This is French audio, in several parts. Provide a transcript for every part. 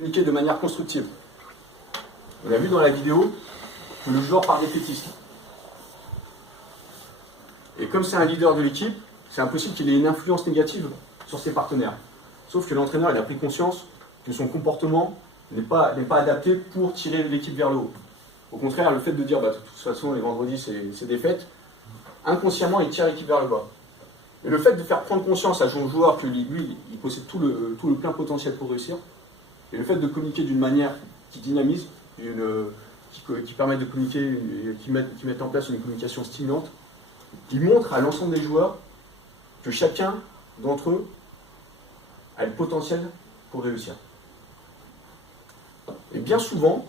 communiquer de manière constructive. On a vu dans la vidéo que le joueur part défaitiste. Et comme c'est un leader de l'équipe, c'est impossible qu'il ait une influence négative sur ses partenaires. Sauf que l'entraîneur, il a pris conscience que son comportement n'est pas adapté pour tirer l'équipe vers le haut. Au contraire, le fait de dire, de toute façon, les vendredis, c'est des fêtes, inconsciemment, il tire l'équipe vers le bas. Et le fait de faire prendre conscience à son joueur que lui, il possède tout le plein potentiel pour réussir, et le fait de communiquer d'une manière qui dynamise, qui permet de communiquer, qui met en place une communication stimulante, qui montre à l'ensemble des joueurs que chacun d'entre eux a le potentiel pour réussir. Et bien souvent,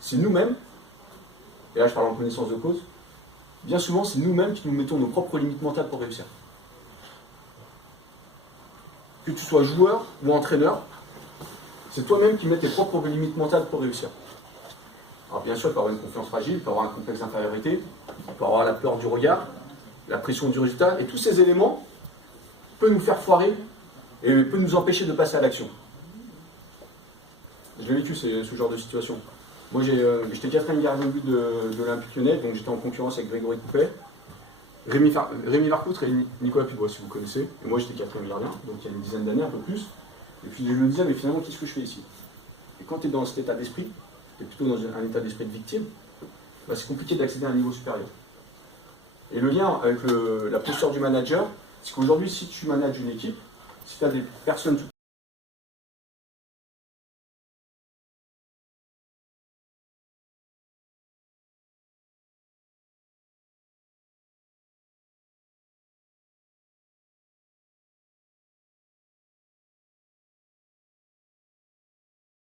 c'est nous-mêmes, et là je parle en connaissance de cause, bien souvent c'est nous-mêmes qui nous mettons nos propres limites mentales pour réussir. Que tu sois joueur ou entraîneur, c'est toi-même qui mets tes propres limites mentales pour réussir. Alors bien sûr, il peut y avoir une confiance fragile, il peut y avoir un complexe d'infériorité, il peut y avoir la peur du regard, la pression du résultat, et tous ces éléments peuvent nous faire foirer et peuvent nous empêcher de passer à l'action. J'ai vécu ce genre de situation. Moi, j'étais 4e gardien de but de l'Olympique Lyonnais, donc j'étais en concurrence avec Grégory Coupet, Rémi Varcoutre et Nicolas Pubois, si vous connaissez. Et moi, j'étais 4e gardien, donc il y a une dizaine d'années, un peu plus. Et puis je me disais, mais finalement, qu'est-ce que je fais ici? Et quand tu es dans cet état d'esprit, tu es plutôt dans un état d'esprit de victime, c'est compliqué d'accéder à un niveau supérieur. Et le lien avec la posture du manager, c'est qu'aujourd'hui, si tu manages une équipe, si tu as des personnes